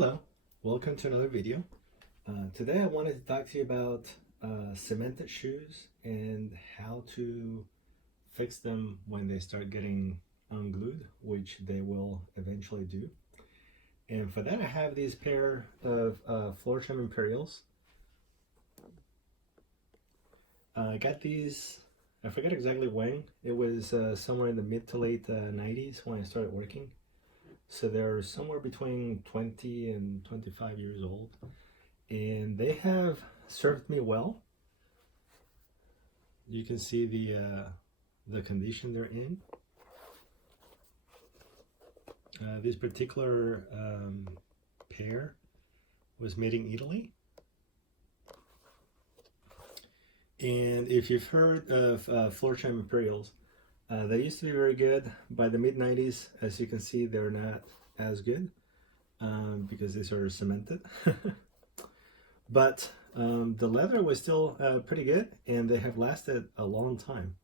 Hello, welcome to another video. Today I wanted to talk to you about cemented shoes and how to fix them when they start getting unglued, which they will eventually do. And for that I have these pair of Florsheim Imperials. I got these, I forget exactly when, it was somewhere in the mid to late 90s when I started working. So they're somewhere between 20 and 25 years old, and they have served me well. You can see the condition they're in. This particular pair was made in Italy. And if you've heard of Florsheim Imperials, they used to be very good. By the mid-90s, as you can see, they're not as good because these are cemented. But the leather was still pretty good, and they have lasted a long time.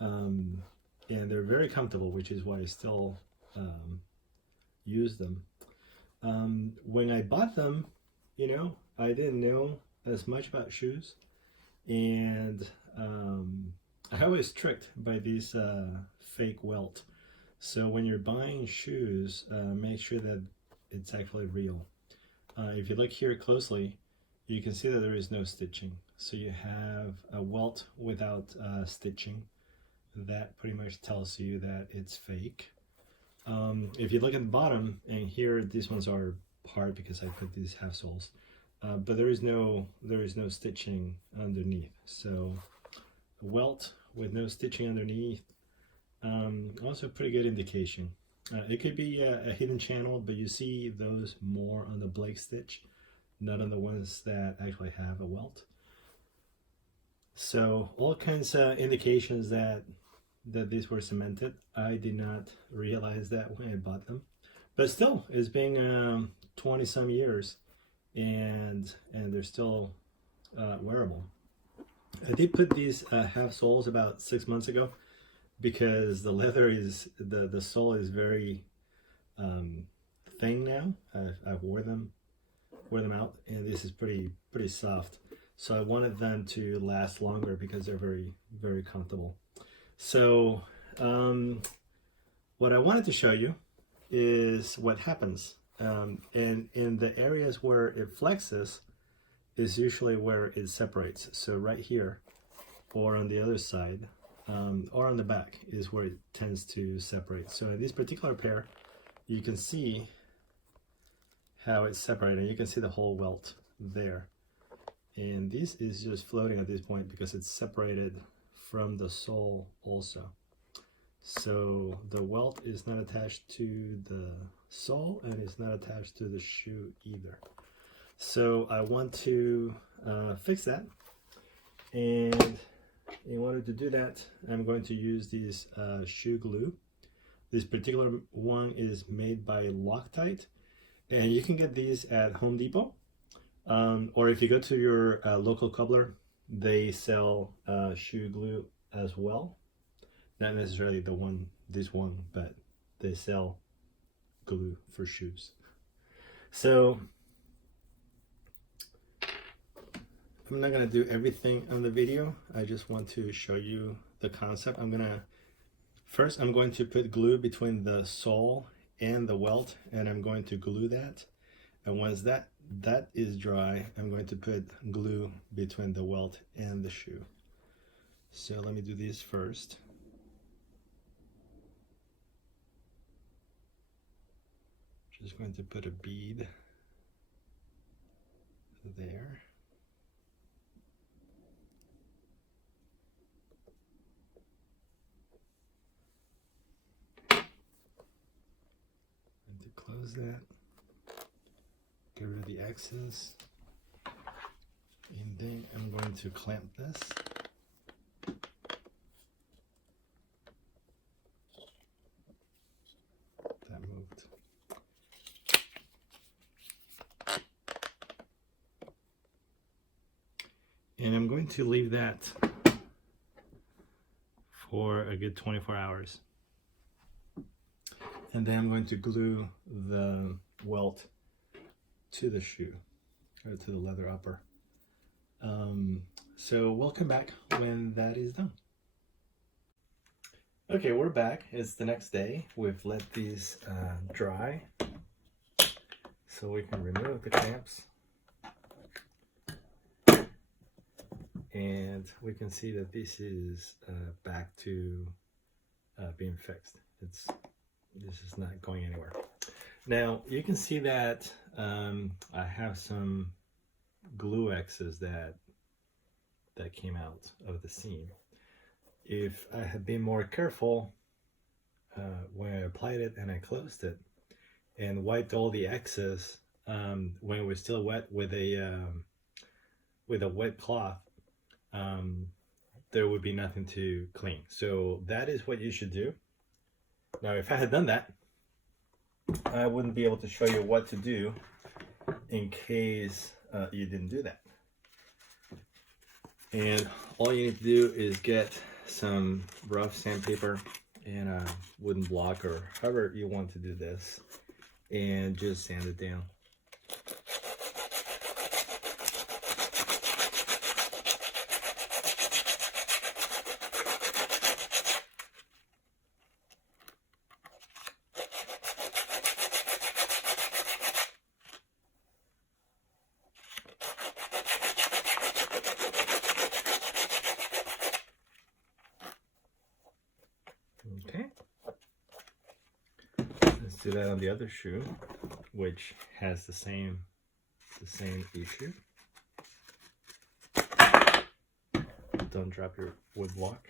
And they're very comfortable, which is why I still use them. When I bought them, I didn't know as much about shoes, and I was tricked by these fake welt. So when you're buying shoes, make sure that it's actually real. If you look here closely, you can see that there is no stitching. So you have a welt without stitching. That pretty much tells you that it's fake. If you look at the bottom, and here these ones are hard because I put these half soles, but there is no stitching underneath. So welt with no stitching underneath, also pretty good indication. It could be a hidden channel, but you see those more on the Blake stitch, not on the ones that actually have a welt. So all kinds of indications that these were cemented. I did not realize that when I bought them, but still, it's been 20 some years, and they're still wearable. I did put these half soles about 6 months ago because the leather is, the sole is very thin now. I've wore them out, and this is pretty soft. So I wanted them to last longer because they're very, very comfortable. So what I wanted to show you is what happens. And in the areas where it flexes, is usually where it separates. So right here, or on the other side, or on the back is where it tends to separate. So in this particular pair, you can see how it's separated. You can see the whole welt there. And this is just floating at this point because it's separated from the sole also. So the welt is not attached to the sole, and it's not attached to the shoe either. So I want to fix that, and in order to do that, I'm going to use this shoe glue. This particular one is made by Loctite, and you can get these at Home Depot, or if you go to your local cobbler, they sell shoe glue as well. Not necessarily this one, but they sell glue for shoes. So I'm not going to do everything on the video. I just want to show you the concept. First I'm going to put glue between the sole and the welt, and I'm going to glue that. And once that is dry, I'm going to put glue between the welt and the shoe. So let me do this first. Just going to put a bead there. Close that, get rid of the excess, and then I'm going to clamp this. That moved. And I'm going to leave that for a good 24 hours. And then I'm going to glue the welt to the shoe, or to the leather upper. So we'll come back when that is done. Okay, we're back. It's the next day. We've let these dry so we can remove the clamps. And we can see that this is back to being fixed. This is not going anywhere. Now you can see that I have some glue X's that came out of the seam. If I had been more careful when I applied it and I closed it and wiped all the excess when it was still wet with a wet cloth, there would be nothing to clean. So that is what you should do. Now, if I had done that, I wouldn't be able to show you what to do in case you didn't do that. And all you need to do is get some rough sandpaper and a wooden block, or however you want to do this, and just sand it down. Okay, let's do that on the other shoe, which has the same issue. Don't drop your wood block.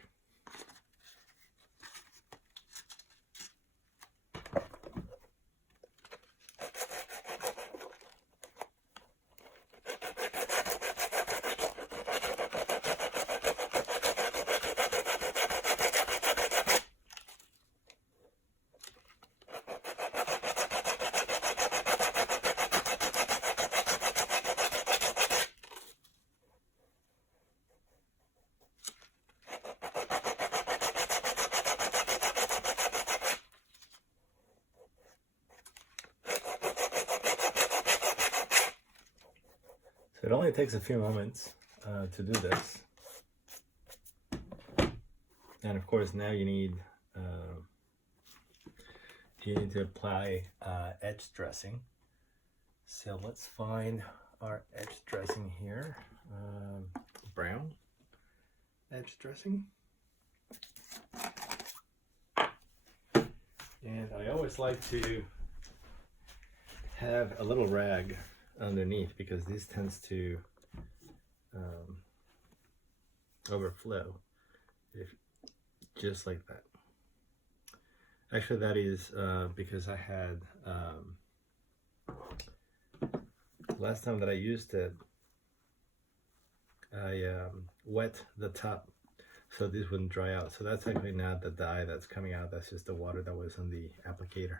So it only takes a few moments to do this. And of course now you need to apply edge dressing. So let's find our edge dressing here. Brown edge dressing. And I always like to have a little rag underneath, because this tends to overflow, just like that. Actually, that is because I had last time that I used it, I wet the top so this wouldn't dry out. So that's actually not the dye that's coming out, that's just the water that was on the applicator.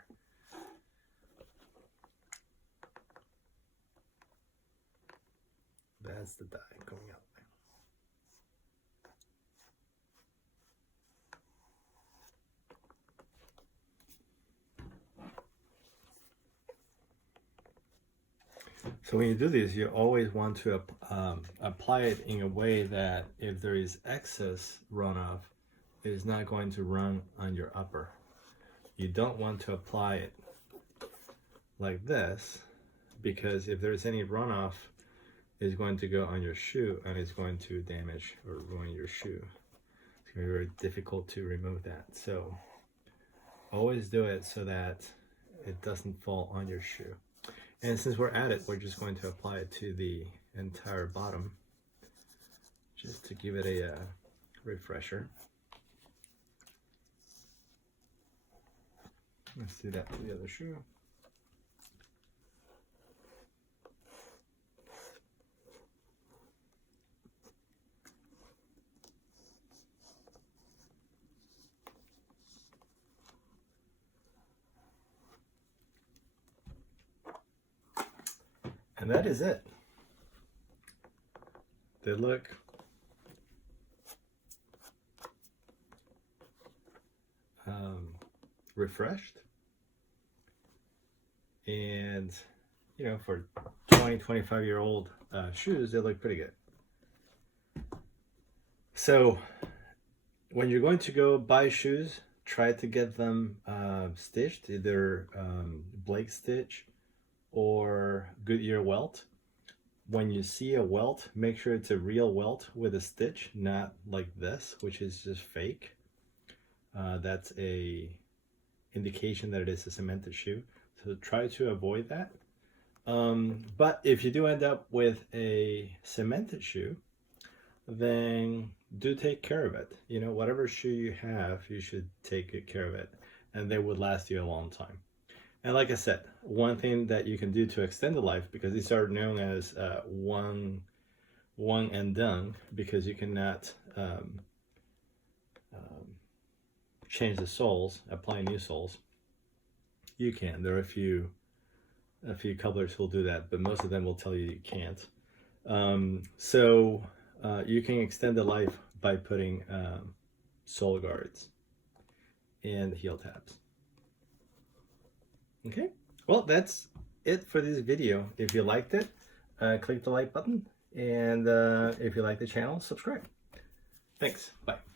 That's the dye going out there. So when you do this, you always want to apply it in a way that if there is excess runoff, it is not going to run on your upper. You don't want to apply it like this, because if there's any runoff, it's going to go on your shoe and it's going to damage or ruin your shoe. It's going to be very difficult to remove that. So always do it so that it doesn't fall on your shoe. And since we're at it, we're just going to apply it to the entire bottom, just to give it a refresher. Let's do that to the other shoe. And that is it. They look refreshed, and you know, for 20-25-year-old shoes, they look pretty good. So when you're going to go buy shoes, try to get them stitched, either Blake stitch or Goodyear welt. When you see a welt, make sure it's a real welt with a stitch, not like this, which is just fake. That's a indication that it is a cemented shoe. So try to avoid that. But if you do end up with a cemented shoe, then do take care of it. You know, whatever shoe you have, you should take good care of it, and they would last you a long time. And like I said, one thing that you can do to extend the life, because these are known as one and done, because you cannot change the soles, apply new soles. You can. There are a few cobblers who will do that, but most of them will tell you you can't. So you can extend the life by putting sole guards and heel tabs. Okay, well, that's it for this video. If you liked it, click the like button, and if you like the channel, subscribe. Thanks. Bye.